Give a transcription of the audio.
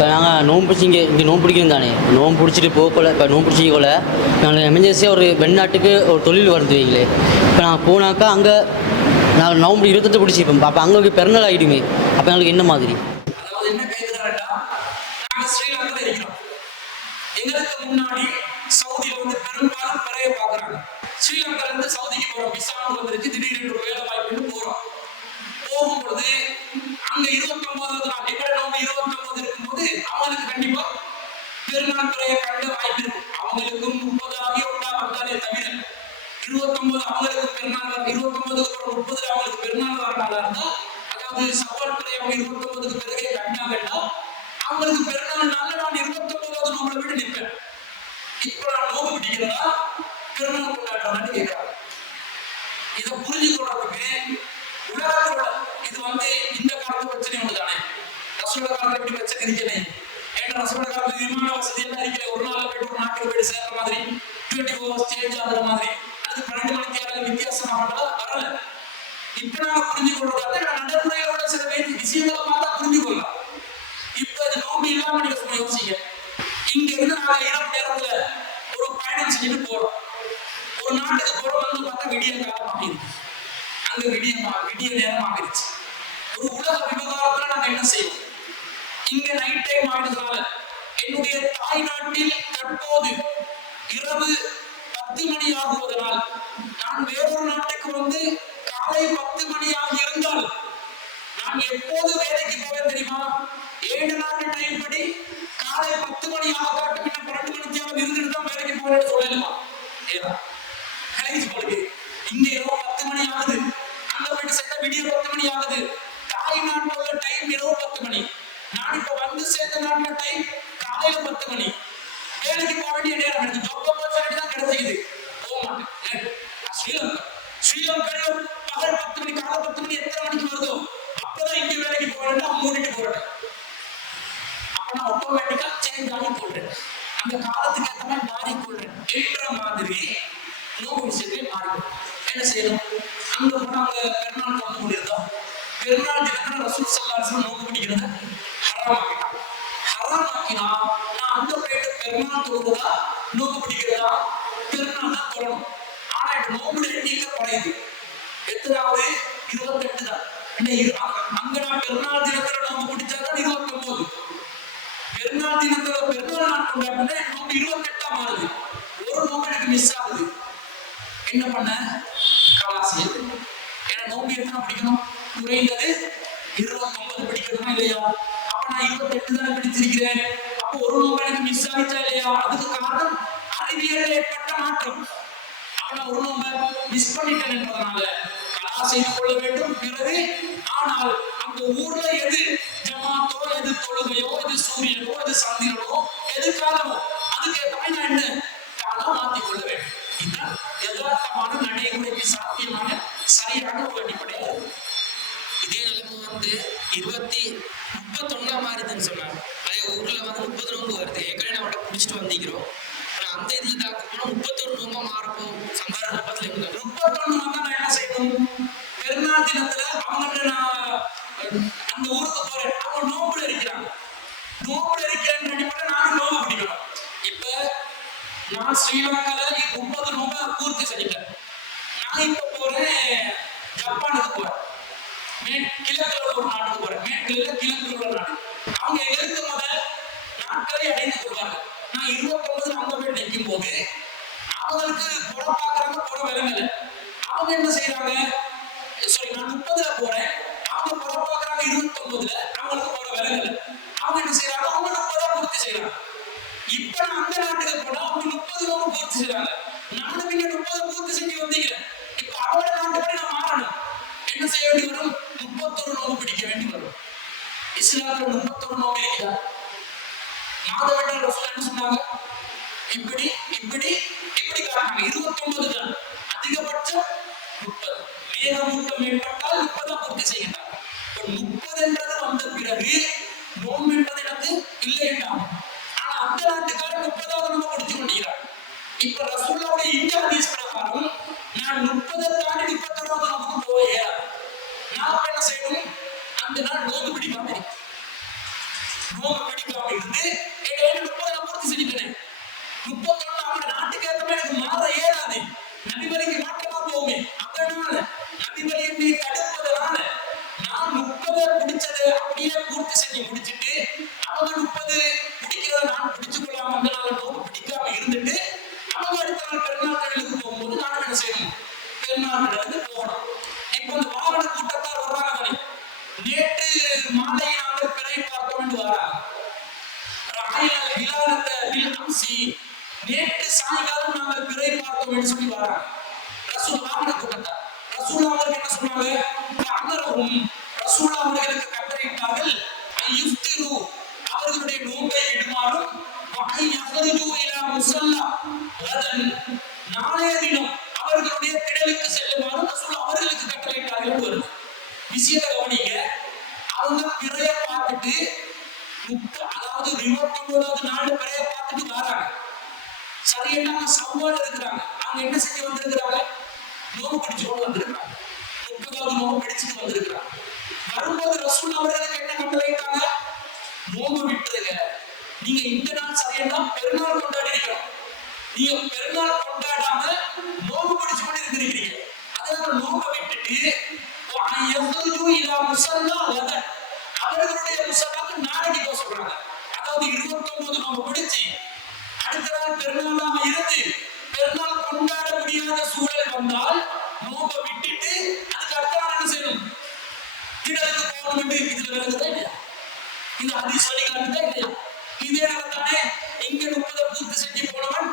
இப்போ நாங்கள் நோன்பு பிடிச்சி இங்கே நோன்பு பிடிக்கணும் தானே, நோன்பு பிடிச்சிட்டு போகல. இப்போ நோன்பு பிடிச்சிக்கொள்ள நாங்கள் எமர்ஜென்சியாக ஒரு வெளிநாட்டுக்கு ஒரு தொழில் வருது வைங்களே. இப்போ நாங்கள் போனாக்கா அங்கே நாங்கள் நவம்பர் 28 பிடிச்சிப்போம். அப்போ அங்கே பிறநாள் ஆகிடுமே. அப்போ எங்களுக்கு என்ன மாதிரி? அதாவது என்ன கேட்குறாருன்னா, நாங்கள் ஸ்ரீலங்காவில் இருக்கிறோம். எங்களுக்கு முன்னாடி சவுதியில் வந்து பெரும்பாலும் பிறைய பார்க்குறாங்க. ஸ்ரீலங்கால இருந்து சவுதிக்கு போகிறோம், விசாவுக்கு வந்துருச்சு, திடீர்னு வேலை வாய்ப்புன்னு போகிறோம். போகும்பொழுது அங்க 29வது நாள் எங்கட நோம்பு 29 இருக்கும்போது அவங்களுக்கு கண்டிப்பா பெருநாள் பிறைய கண்ட வாய்ப்பு இருக்கு. அவங்களுக்கும் 30 ஆகி ஒன்றா வந்தாலே தவிர 29 அவங்களுக்கு பெருநாள் 29க்கு அப்புறம் 30 அவங்களுக்கு பெருநாள் வரனால இருந்தா, அதாவது சவால் பிறைய அவங்க 29க்கு பிறகே கண்டாங்கன்னா அவங்களுக்கு பெருநாள் நாள்ல நான் 29வது நோம்புல விட்டு நிற்பேன். இப்ப நான் நோம்பு பிடிக்கிறதா பெருநாள் கொண்டாடுறதான்னு கேட்கிறாங்க. இதை புரிஞ்சு கொள்றதுக்கு உலகத்தோட இது வந்து இந்த காலத்து பிரச்சனை ஒன்று தானே. ரசூல காலத்துல எப்படி பிரச்சனை இருக்கனே, ஏன்னா ரசூல காலத்துல விமான வசதி எல்லாம் இருக்கல. ஒரு நாள் போயிட்டு ஒரு நாட்டுக்கு போயிட்டு சேர்ற மாதிரி 24 hours சேஞ்ச் ஆகுற மாதிரி அது 12 மணி நேரம் வித்தியாசம் வரல. இப்ப நாங்க புரிஞ்சு கொள்றதால நடைமுறையோட சில விஷயங்களை பார்த்தா புரிஞ்சு கொள்ளலாம். இப்ப இது நோம்பு இல்லாம நீங்க சும்மா யோசிங்க. இங்க இருந்து நாங்க இரவு நேரத்துல ஒரு பயணம் செஞ்சுட்டு போறோம். ஒரு நாட்டுக்கு போறோம் வந்து பார்த்தா விடிய காலம் ஆகிடுது. அங்க விடிய நேரம் ஆகிடுச்சு. ஒரு உலக விவகாரத்துல நாங்க என்ன செய்வோம்? இங்க நைட் டைம் ஆயிடுறதுனால என்னுடைய தாய் நாட்டில் தற்போது இரவு 10 மணி ஆகுவதனால் நான் வேறொரு நாட்டுக்கு வந்து காலை 10 மணியாக இருந்தால் நான் எப்போது வேலைக்கு போவேன் தெரியுமா? 7 நாட்டு டைம் படி காலை 10 மணியாக காட்டு பின்ன 12 மணிக்கு இருந்துட்டு தான் வேலைக்கு போவேன்னு சொல்லலாமா? ஏதா கலைஞ்சு போடுது. இங்க இரவு 10 மணி ஆகுது, அங்க போயிட்டு சேர்ந்த விடிய 10 மணி ஆகுது. தாய் நாட்டுல டைம் இரவு 10 மணி, நான் இப்ப வந்து சேர்ந்த நாட்டுல டைம் காலையில 10 மணி. வேலைக்கு போக வேண்டிய நேரம் எனக்கு ஜாப் ஆப்பர்ச்சுனிட்டி தான் கிடைச்சிக்குது, போக மாட்டேன். ஸ்ரீலங்கால பகல் 10 மணி காலை 10 மணி எத்தனை மணிக்கு வருதோ அப்பதான் இங்க வேலைக்கு போறேன்னா மூடிட்டு போறேன். அப்ப நான் ஆட்டோமேட்டிக்கா சேஞ்ச் ஆகி போடுறேன், அந்த காலத்துக்கு ஏற்ற மாதிரி மாறிக்கொள்றேன் என்ற மாதிரி நோம்பு விஷயத்தை மாறிடும். என்ன செய்யணும்? அங்க போனா அவங்க பெருநாள் தொழுது கொண்டிருந்தோம். பெருநாள் தினத்துல ரசூல் ஸல்லல்லாஹு அலைஹி வஸல்லம் நோம்பு பிடிக்கிறத ஹராமாக்கிட்டாங்க. ஹராமாக்கினா நான் அங்க போயிட்டு பெருநாள் தொழுதா நோம்பு பிடிக்கிறதா? பெருநாள் தான் தொழணும். ஆனா இப்ப நோம்புல எண்ணிக்கை குறையுது. எத்தனாவது? 28 தான். அங்க நான் பெருநாள் தினத்துல நோம்பு பிடிச்சாதான் 29. பெருநாள் தினத்துல பெருநாள் நாள் கொண்டாடுனா நோம்பு 28 மாறுது. ஒரு நோம்பு எனக்கு மிஸ் ஆகுது. என்ன பண்ண? கலாசி. ஏன்னா நோம்பு எத்தனை பிடிக்கணும்? குறைந்தது 29 பிடிக்கணுமா இல்லையா? அப்ப நான் 28 தானே பிடிச்சிருக்கிறேன். அப்போ ஒரு நோம்பு எனக்கு மிஸ் ஆகிச்சா இல்லையா? அதுக்கு காரணம் அறிவியல் ஏற்பட்ட மாற்றம். அப்ப நான் ஒரு நோம்பை மிஸ் பண்ணிட்டேன் என்பதனால கலா செய்து கொள்ள வேண்டும். பிறகு ஆனால் அந்த ஊர்ல எது ஜமாத்தோ, எது தொழுகையோ, எது சூரியனோ, எது சந்திரனோ, எது காலமோ அதுக்கேற்ற மாதிரி நான் என்ன காலா மாற்றிக் கொள்ள வேண்டும். இதுதான் யதார்த்தமான நடைமுறைக்கு சாத்தியமான சரியான ஒரு அடிப்படையா. இதே நிலைமை வந்து 31 மாறுதுன்னு சொன்னாங்க. அதே ஊர்ல வந்து 30 நோம்பு வருது. ஏற்கனவே நம்ம பிடிச்சிட்டு வந்திக்கிறோம். ஆனா அந்த இதுல தாக்க போனா 31 நோம்பா மாறப்போம். சம்பார 31 வந்தா நான் என்ன செய்யணும்? பெருநாள் தினத்துல அவங்கள்ட்ட நான் அந்த ஊருக்கு போறேன். அவங்க நோம்புல இருக்கிறாங்க. நோம்புல இருக்கிறேன்னு அடிப்படை நான் நோம்பு பிடிக்கணும். இப்ப நான் ஸ்ரீலங்கால 30 நோம்பை பூர்த்தி செஞ்சுட்டேன். நான் இப்ப போறேன் ஜப்பானுக்கு போறேன். கிழக்குல ஒரு நாட்டுக்கு போறேன். கிழக்குல உள்ள நாடு. அவங்க எங்களுக்கு முதல் நாட்களை அடைந்து கொள்வார்கள். நான் 29 அங்க போய் நிற்கும் போது அவங்களுக்கு புற பாக்குறாங்க, புற விலங்கல. அவங்க என்ன செய்யறாங்க? நான் 30ல போறேன், அவங்க புற பாக்குறாங்க 29ல, அவங்களுக்கு புற விலங்கல. அவங்க என்ன செய்யறாங்க? அவங்க 30 பூர்த்தி செய்யறாங்க. இப்ப நான் அந்த நாட்டுக்கு போனா அவங்க 30 பூர்த்தி செய்யறாங்க. நானும் இங்க 30 பூர்த்தி செஞ்சு வந்தீங்க. இப்ப அவங்களோட நாட்டுப்படி நான் மாறணும். என்ன செய்ய வேண்டி வரும்? 31 நோம்பு பிடிக்க வேண்டி வரும். இஸ்லாத்துல 31 நோம்பு இருக்குதா? மாதவர்கள் ரசூல் என்ன சொன்னாங்க? இப்படி காரணம் 29 தான். அதிகபட்சம் 30. மேகமூட்டம் ஏற்பட்டால் 30 பூர்த்தி செய்கின்றாங்க. 30 என்றது வந்த பிறகு நோம்பு என்பது எனக்கு இல்லை என்றாங்க. ஆனா அந்த நாட்டுக்காரர் 30வது நோம்பு பிடிச்சு கொண்டிருக்கிறார். இப்ப ரசூலுல்லாஹ்வுடைய இந்த ஹதீஸ் பிரகாரம் நான் 30 தாண்டி 31வது நோம்புக்கு போவேன். நான் என்ன செய்யணும்? அந்த நாள் நோம்பு பிடிக்காம நோம்பு பிடிக்காம இருந்து 30 நான் பூர்த்தி செஞ்சுட்டேன். 31 அவங்க நாட்டுக்கு ஏற்ற மாதிரி எனக்கு மாற இயலாது. நபி வழிக்கு மாற்றமா போகுமே. அதனால நபி வழி என்னை தடுப்பதனால நான் 30 பிடிச்சதை அப்படியே பூர்த்தி செஞ்சு முடிச்சுட்டு அவங்க 30 பிடிக்கிறத நான் பிடிச்சு கொள்ளாம அந்த நாள் நோம்பு பிடிக்காம இருந்துட்டு அவங்க அடுத்த நாள் பெருநாள் கடலுக்கு போகும்போது நானும் என்ன செய்யணும், பெருநாள் கடலுக்கு போகணும். இப்ப இந்த வாகன கூட்டத்தார் வர்றாங்க தானே, நேற்று மாலை நாங்கள் பிறை பார்த்தோம் என்று வராங்க. நேற்று சாயங்காலம் நாங்கள் பிறை பார்த்தோம் என்று சொல்லி வராங்க. ரசூல் வாகன கூட்டத்தார் ரசூல் அவர்கள் என்ன சொன்னாங்க, ரசூல் அவர்களுக்கு கட்டளையிட்டார்கள் அவர்களுடைய நோன்பை விடுமாறும் நாளைய தினம் அவர்களுடைய திடலுக்கு செல்லுமாறும் ரசூல் அவர்களுக்கு கட்டளையிட்டார்கள் வருது. விஷயத்தை கவனிங்க. அவங்க பிறைய பார்த்துட்டு அதாவது 29வது நாள் பிறைய பார்த்துட்டு வராங்க. சரியா சவால் இருக்கிறாங்க. அவங்க என்ன செஞ்சு வந்திருக்கிறாங்க, நோம்பு பிடிச்சோடு வந்திருக்கிறாங்க. 30வது நோம்பு பிடிச்சிட்டு வந்திருக்கிறாங்க. வரும்போது ரசூல் அவர்களுக்கு என்ன கட்டளையிட்டாங்க, நோம்பு விட்டுருங்க. நீங்க இந்த நாள் சரியா பெருநாள் கொண்டாடி இருக்கணும். நீங்க பெருநாள் கொண்டாடாம நோம்பு பிடிச்சு கொண்டு இருந்திருக்கிறீங்க. அதனால நோம்பை விட்டுட்டு அவர்களுடைய முசல்லாக்கு நாளைக்கு போக சொல்றாங்க. அதாவது 29 நோம்பு பிடிச்சு அடுத்த நாள் பெருநாளாக இருந்து பெருநாள் கொண்டாட முடியாத சூழல் வந்தால் நோம்பை விட்டுட்டு அதுக்கு அடுத்த நாள் என்ன செய்யணும், திடலுக்கு போகணும் என்று இதுல விளங்குதா இல்லையா? இந்த ஹதீஸ் வழிகாட்டுதா இல்லையா? இதே தானே இங்க 30 பூர்த்தி செஞ்சு போனவன்